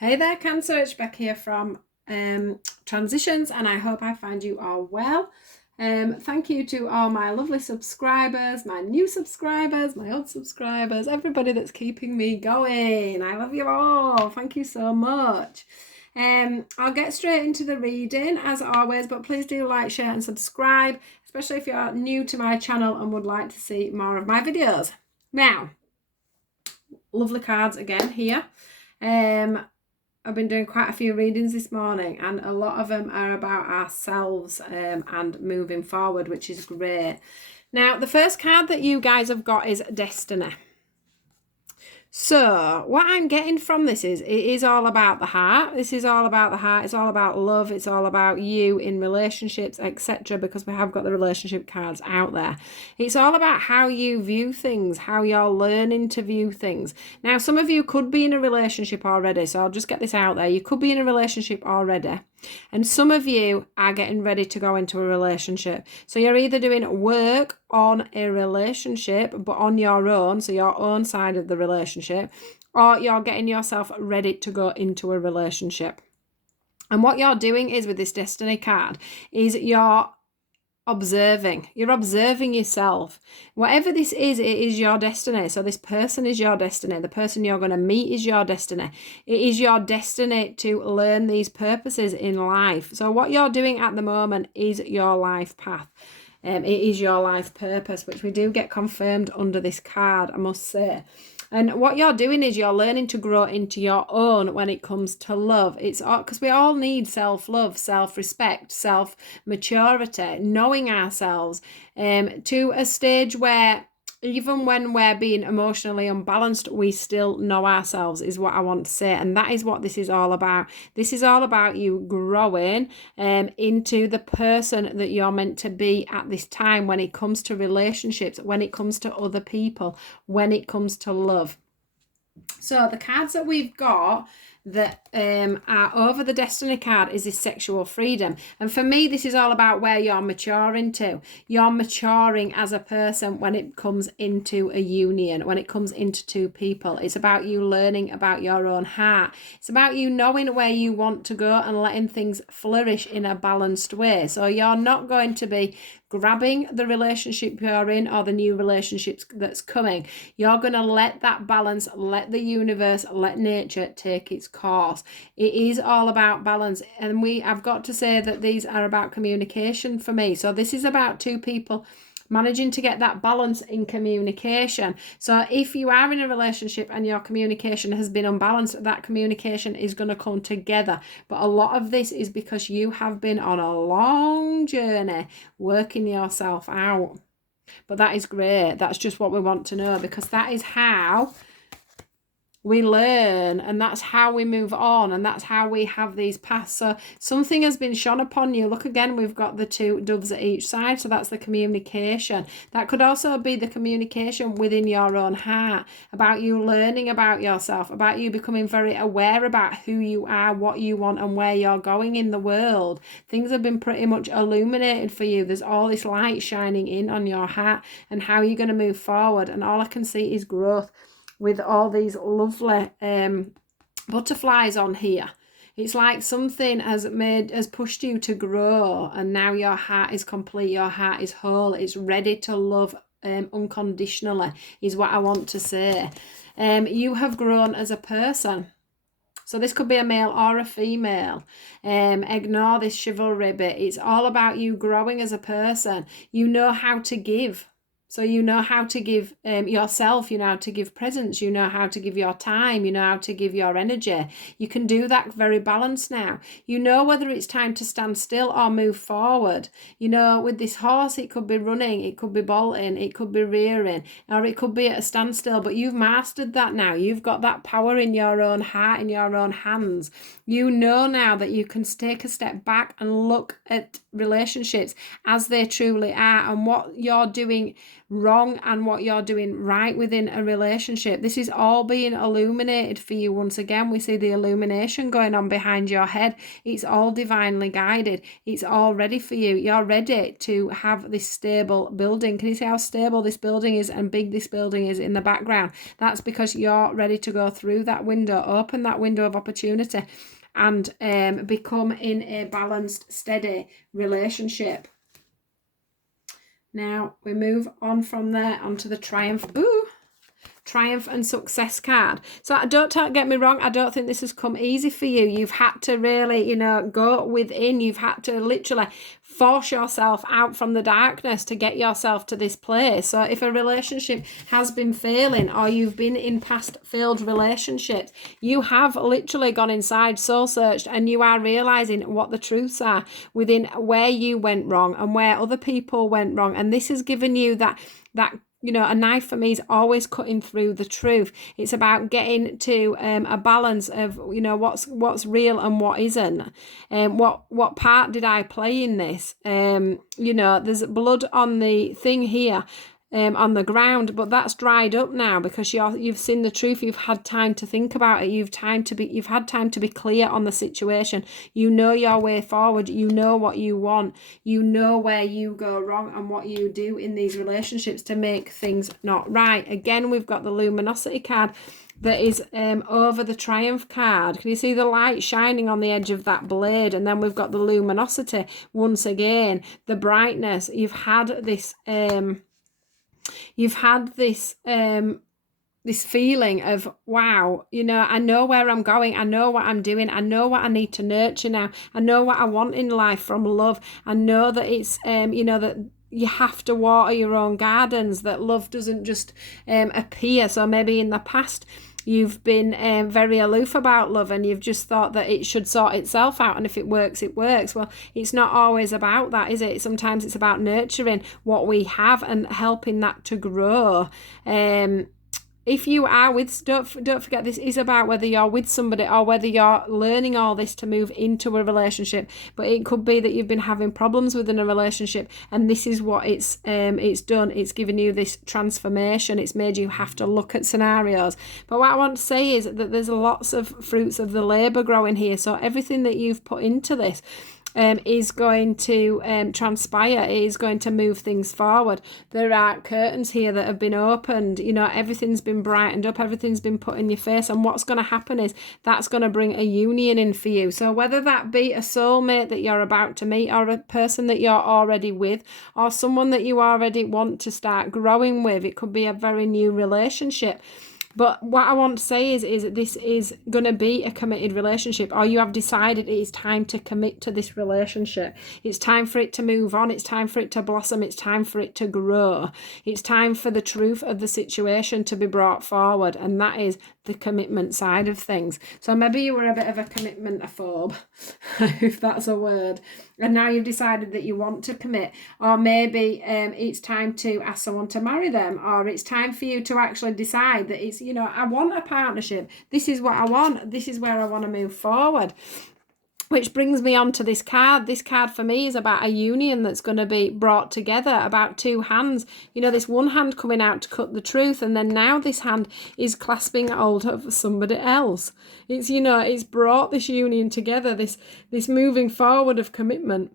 Hey there, Cancer. It's Beck here from Transitions, and I hope I find you all well. Thank you to all my lovely subscribers, my new subscribers, my old subscribers, everybody that's keeping me going. I love you all. Thank you so much. I'll get straight into the reading as always, but please do like, share, and subscribe, especially if you're new to my channel and would like to see more of my videos. Now, lovely cards again here. I've been doing quite a few readings this morning, and a lot of them are about ourselves and moving forward, which is great. Now, the first card that you guys have got is Destiny. So what I'm getting from this is it is all about the heart. This is all about the heart. It's all about love. It's all about you in relationships, etc. Because we have got the relationship cards out there. It's all about how you view things, how you're learning to view things. Now, some of you could be in a relationship already. So I'll just get this out there. You could be in a relationship already. And some of you are getting ready to go into a relationship. So you're either doing work on a relationship, but on your own, so your own side of the relationship, or you're getting yourself ready to go into a relationship. And what you're doing is with this Destiny card is you're observing yourself. Whatever this is, it is your destiny. So this person is your destiny. The person you're going to meet is your destiny. It is your destiny to learn these purposes in life. So what you're doing at the moment is your life path. It is your life purpose, which we do get confirmed under this card, I must say. And what you're doing is you're learning to grow into your own when it comes to love. It's because we all need self-love, self-respect, self-maturity, knowing ourselves to a stage where even when we're being emotionally unbalanced, we still know ourselves, is what I want to say. And that is what this is all about. This is all about you growing into the person that you're meant to be at this time when it comes to relationships, when it comes to other people, when it comes to love. So the cards that we've got that are over the Destiny card is this sexual freedom. And for me, this is all about where you're maturing to. You're maturing as a person when it comes into a union, when it comes into two people. It's about you learning about your own heart. It's about you knowing where you want to go and letting things flourish in a balanced way. So you're not going to be grabbing the relationship you're in or the new relationships that's coming. You're going to let that balance, let the universe, let nature take its course. It is all about balance. And I've got to say that these are about communication for me. So this is about two people managing to get that balance in communication. So if you are in a relationship and your communication has been unbalanced, that communication is going to come together. But a lot of this is because you have been on a long journey working yourself out. But that is great. That's just what we want to know, because that is how we learn, and that's how we move on, and that's how we have these paths. So something has been shone upon you. Look again, we've got the two doves at each side, so that's the communication. That could also be the communication within your own heart, about you learning about yourself, about you becoming very aware about who you are, what you want, and where you're going in the world. Things have been pretty much illuminated for you. There's all this light shining in on your heart and how you're going to move forward, and all I can see is growth with all these lovely butterflies on here. It's like something has pushed you to grow, and now your heart is complete, your heart is whole, it's ready to love unconditionally, is what I want to say. You have grown as a person. So this could be a male or a female. Ignore this chivalry bit. It's all about you growing as a person. You know how to give. So you know how to give yourself, you know how to give presents, you know how to give your time, you know how to give your energy. You can do that very balanced now. You know whether it's time to stand still or move forward. You know, with this horse, it could be running, it could be bolting, it could be rearing, or it could be at a standstill, but you've mastered that now. You've got that power in your own heart, in your own hands. You know now that you can take a step back and look at relationships as they truly are, and what you're doing wrong and what you're doing right within a relationship. This is all being illuminated for you. Once again, we see the illumination going on behind your head. It's all divinely guided. It's all ready for you. You're ready to have this stable building. Can you see how stable this building is and big this building is in the background? That's because you're ready to go through that window, open that window of opportunity, and become in a balanced, steady relationship. Now we move on from there onto the Triumph. Triumph and Success card. So don't get me wrong, I don't think this has come easy for you. You've had to really, go within. You've had to literally force yourself out from the darkness to get yourself to this place. So if a relationship has been failing, or you've been in past failed relationships, you have literally gone inside, soul searched, and you are realizing what the truths are within where you went wrong and where other people went wrong. And this has given you that a knife for me is always cutting through the truth. It's about getting to a balance of, what's real and what isn't. What part did I play in this? There's blood on the thing here. On the ground, but that's dried up now because you've seen the truth. You've had time to think about it. You've had time to be clear on the situation. You know your way forward. You know what you want. You know where you go wrong and what you do in these relationships to make things not right. Again, we've got the luminosity card that is over the Triumph card. Can you see the light shining on the edge of that blade? And then we've got the luminosity once again, the brightness. You've had this this feeling of, wow, I know where I'm going. I know what I'm doing. I know what I need to nurture now. I know what I want in life from love. I know that it's, that you have to water your own gardens, that love doesn't just appear. So maybe in the past, you've been very aloof about love and you've just thought that it should sort itself out, and if it works, it works. Well, it's not always about that, is it? Sometimes it's about nurturing what we have and helping that to grow. If you are with, don't forget, this is about whether you're with somebody or whether you're learning all this to move into a relationship. But it could be that you've been having problems within a relationship, and this is what it's done. It's given you this transformation. It's made you have to look at scenarios. But what I want to say is that there's lots of fruits of the labour growing here. So everything that you've put into this is going to transpire. It is going to move things forward. There are curtains here that have been opened. Everything's been brightened up. Everything's been put in your face. And what's going to happen is that's going to bring a union in for you. So whether that be a soulmate that you're about to meet, or a person that you're already with, or someone that you already want to start growing with, it could be a very new relationship. But what I want to say is this is going to be a committed relationship, or you have decided it is time to commit to this relationship. It's time for it to move on. It's time for it to blossom. It's time for it to grow. It's time for the truth of the situation to be brought forward, and that is the commitment side of things. So maybe you were a bit of a commitment-ophobe, if that's a word, and now you've decided that you want to commit, or maybe it's time to ask someone to marry them, or it's time for you to actually decide that it's, I want a partnership. This is what I want. This is where I want to move forward. Which brings me on to this card. This card for me is about a union that's going to be brought together, about two hands. This one hand coming out to cut the truth, and then now this hand is clasping hold of somebody else. It's, it's brought this union together, this moving forward of commitment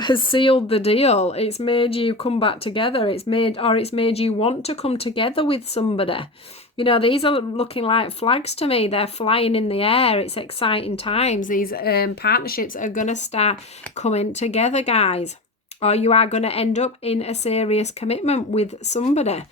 has sealed the deal. It's made you come back together. It's made you want to come together with somebody. These are looking like flags to me. They're flying in the air. It's exciting times. These partnerships are going to start coming together, guys. Or you are going to end up in a serious commitment with somebody.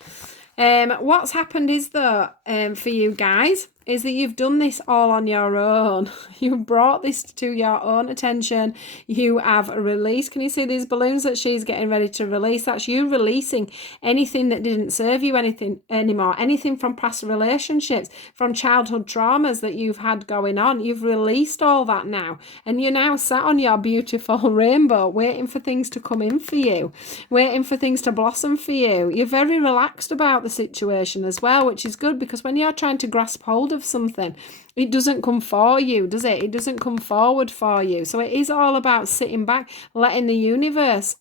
What's happened is, though, for you guys, is that you've done this all on your own. You've brought this to your own attention. You have released. Can you see these balloons that she's getting ready to release? That's you releasing anything that didn't serve you anymore. Anything from past relationships, from childhood traumas that you've had going on. You've released all that now. And you're now sat on your beautiful rainbow, waiting for things to come in for you, waiting for things to blossom for you. You're very relaxed about the situation as well, which is good, because when you're trying to grasp hold of something, it doesn't come for you, does it? It doesn't come forward for you. So it is all about sitting back, letting the universe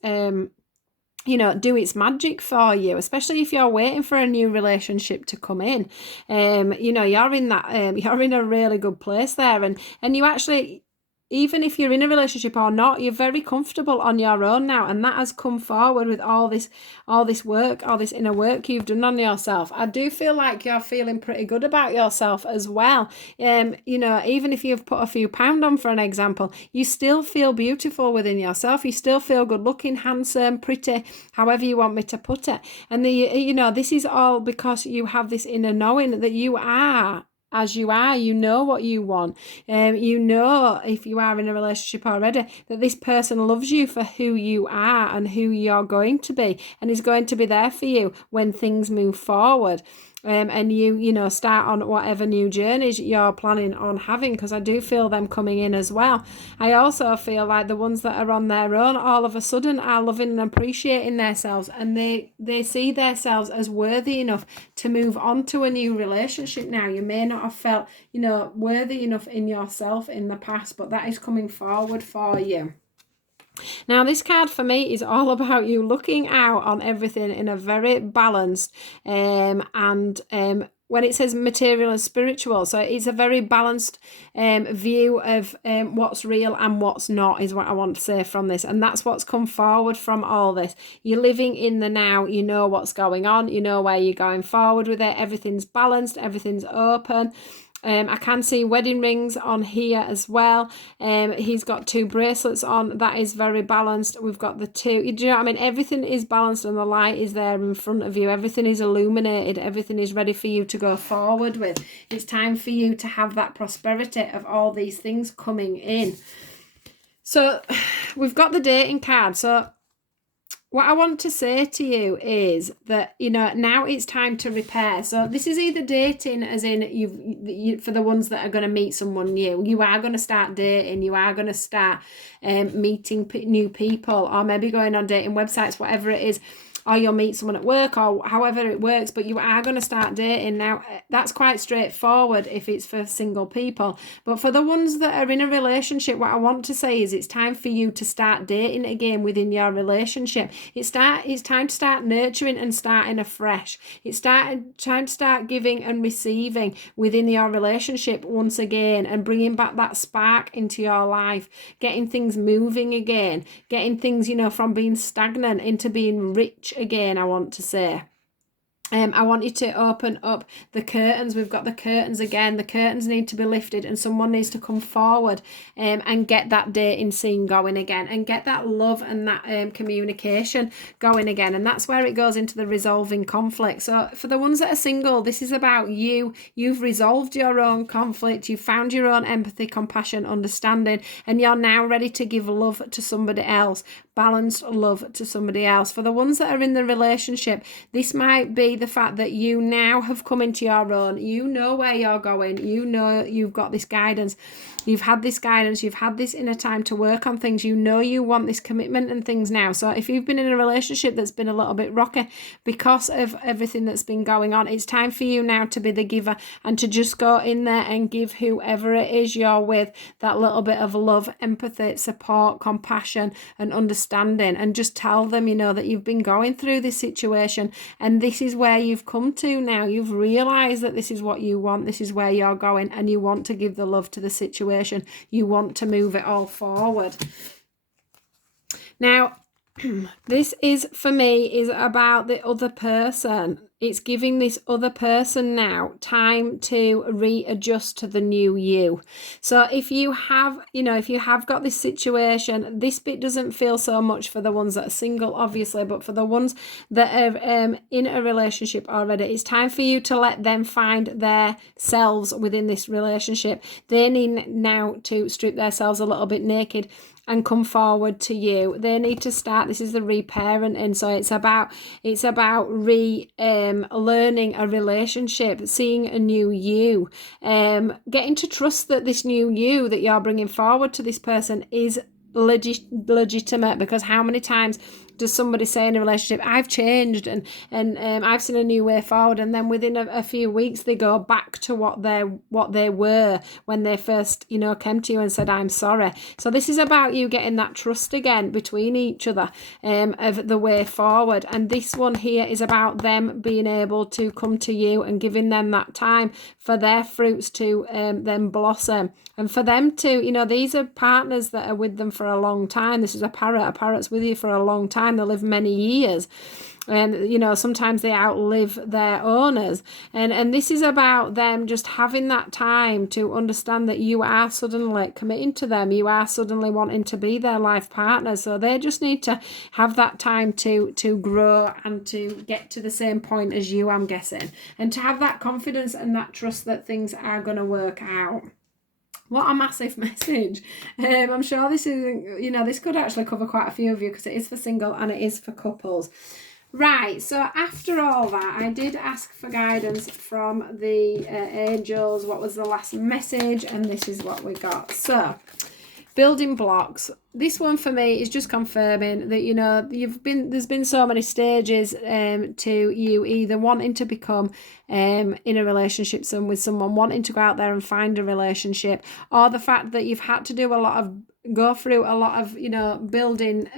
do its magic for you, especially if you're waiting for a new relationship to come in. You're in that, you're in a really good place there, and you actually, even if you're in a relationship or not, you're very comfortable on your own now, and that has come forward with all this work, all this inner work you've done on yourself. I do feel like you're feeling pretty good about yourself as well. Even if you've put a few pound on, for an example, you still feel beautiful within yourself. You still feel good looking, handsome, pretty, however you want me to put it. And this is all because you have this inner knowing that you are as you are. You know what you want. If you are in a relationship already, that this person loves you for who you are and who you're going to be, and is going to be there for you when things move forward. And you start on whatever new journeys you're planning on having, because I do feel them coming in as well. I also feel like the ones that are on their own all of a sudden are loving and appreciating themselves, and they see themselves as worthy enough to move on to a new relationship now. You may not have felt worthy enough in yourself in the past, but that is coming forward for you. Now, this card for me is all about you looking out on everything in a very balanced and when it says material and spiritual, so it's a very balanced view of what's real and what's not, is what I want to say from this. And that's what's come forward from all this. You're living in the now, you know what's going on, you know where you're going forward with it, everything's balanced, everything's open. I can see wedding rings on here as well. He's got 2 bracelets on. That is very balanced. We've got the 2. Do you know what I mean? Everything is balanced and the light is there in front of you. Everything is illuminated. Everything is ready for you to go forward with. It's time for you to have that prosperity of all these things coming in. So we've got the dating card. So what I want to say to you is that, now it's time to repair. So this is either dating, as in you for the ones that are going to meet someone new. You are going to start dating. You are going to start meeting new people, or maybe going on dating websites, whatever it is. Or you'll meet someone at work, or however it works, but you are going to start dating. Now, that's quite straightforward if it's for single people. But for the ones that are in a relationship, what I want to say is it's time for you to start dating again within your relationship. It's time to start nurturing and starting afresh. It's time to start giving and receiving within your relationship once again, and bringing back that spark into your life, getting things moving again, getting things, from being stagnant into being rich again, I want to say. I want you to open up the curtains. We've got the curtains again. The curtains need to be lifted, and someone needs to come forward and get that dating scene going again, and get that love and that communication going again. And that's where it goes into the resolving conflict. So for the ones that are single, this is about you. You've resolved your own conflict. You've found your own empathy, compassion, understanding, and you're now ready to give love to somebody else, balanced love to somebody else. For the ones that are in the relationship, this might be the fact that you now have come into your own. You know where you're going. You know you've got this guidance. You've had this guidance. You've had this inner time to work on things. You know you want this commitment and things now. So if you've been in a relationship that's been a little bit rocky because of everything that's been going on, it's time for you now to be the giver, and to just go in there and give whoever it is you're with that little bit of love, empathy, support, compassion and understanding, and just tell them, that you've been going through this situation, and this is where you've come to now. You've realized that this is what you want. This is where you're going, and you want to give the love to the situation. You want to move it all forward. Now, this is, for me, is about the other person. It's giving this other person now time to readjust to the new you. So if you have, got this situation, this bit doesn't feel so much for the ones that are single, obviously, but for the ones that are in a relationship already, it's time for you to let them find their selves within this relationship. They need now to strip themselves a little bit naked and come forward to you. They need to start. This is the reparenting. So it's about learning a relationship, seeing a new you, getting to trust that this new you that you're bringing forward to this person is legitimate. Because how many times does somebody say in a relationship, I've changed and I've seen a new way forward, and then within a few weeks they go back to what they were when they first, you know, came to you and said, I'm sorry. So this is about you getting that trust again between each other, of the way forward. And this one here is about them being able to come to you and giving them that time for their fruits to then blossom, and for them to, you know, these are partners that are with them for a long time. This is a parrot's with you for a long time. They live many years, and, you know, sometimes they outlive their owners, and this is about them just having that time to understand that you are suddenly committing to them, you are suddenly wanting to be their life partner. So they just need to have that time to grow and to get to the same point as you, I'm guessing, and to have that confidence and that trust that things are going to work out. What a massive message. I'm sure this is, you know, this could actually cover quite a few of you, because it is for single and it is for couples. Right, so after all that, I did ask for guidance from the angels. What was the last message? And this is what we got. So, building blocks. This one for me is just confirming that, you know, there's been so many stages to you either wanting to become in a relationship with someone, wanting to go out there and find a relationship, or the fact that you've had to go through a lot of, you know, building,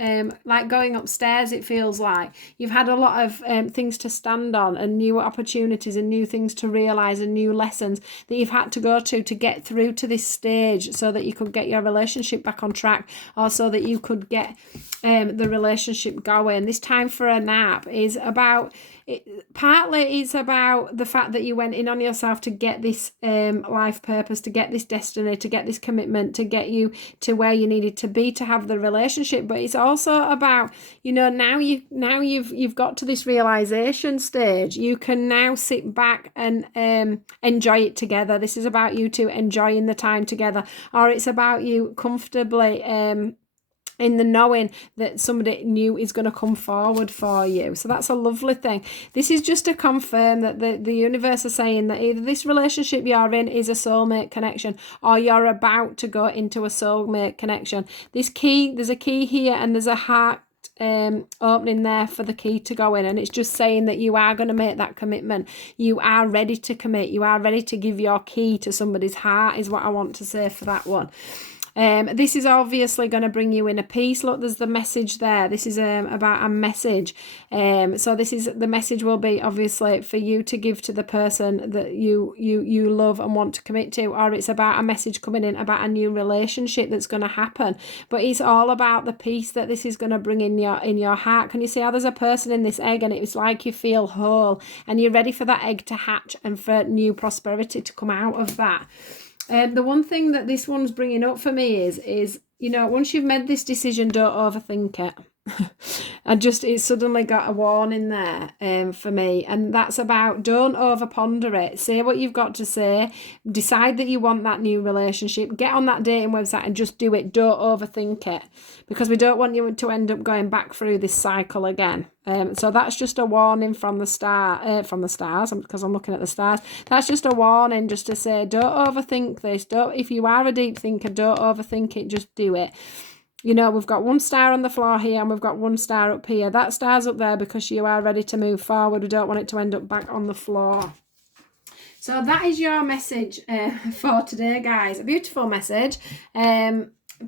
like going upstairs. It feels like you've had a lot of things to stand on, and new opportunities and new things to realize, and new lessons that you've had to go to get through to this stage, so that you could get your relationship back on track, or so that you could get the relationship going. This time for a nap is about partly it's about the fact that you went in on yourself to get this life purpose, to get this destiny, to get this commitment, to get you to where you needed to be to have the relationship. But it's also about, you know, now you've got to this realization stage. You can now sit back and enjoy it together. This is about you two enjoying the time together, or it's about you comfortably in the knowing that somebody new is going to come forward for you. So that's a lovely thing. This is just to confirm that the universe is saying that either this relationship you're in is a soulmate connection, or you're about to go into a soulmate connection. There's a key here, and there's a heart opening there for the key to go in, and it's just saying that you are going to make that commitment. You are ready to commit. You are ready to give your key to somebody's heart, is what I want to say for that one. This is obviously going to bring you inner peace. Look, there's the message there. This is about a message. So this is the message will be obviously for you to give to the person that you love and want to commit to, or it's about a message coming in about a new relationship that's going to happen. But it's all about the peace that this is going to bring in your heart. Can you see how there's a person in this egg, and it's like you feel whole and you're ready for that egg to hatch and for new prosperity to come out of that. The one thing that this one's bringing up for me is, you know, once you've made this decision, don't overthink it. It's suddenly got a warning there for me, and that's about don't over ponder it. Say what you've got to say, decide that you want that new relationship, get on that dating website and just do it. Don't overthink it, because we don't want you to end up going back through this cycle again. So that's just a warning from the stars, because I'm looking at the stars. That's just a warning, just to say don't overthink this. If you are a deep thinker, don't overthink it, just do it. You know, we've got one star on the floor here, and we've got one star up here. That star's up there because you are ready to move forward. We don't want it to end up back on the floor. So that is your message for today, guys. A beautiful message.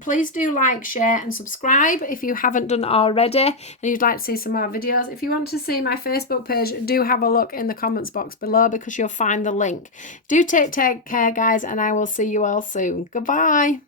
Please do like, share and subscribe if you haven't done already and you'd like to see some more videos. If you want to see my Facebook page, do have a look in the comments box below, because you'll find the link. Do take care, guys, and I will see you all soon. Goodbye.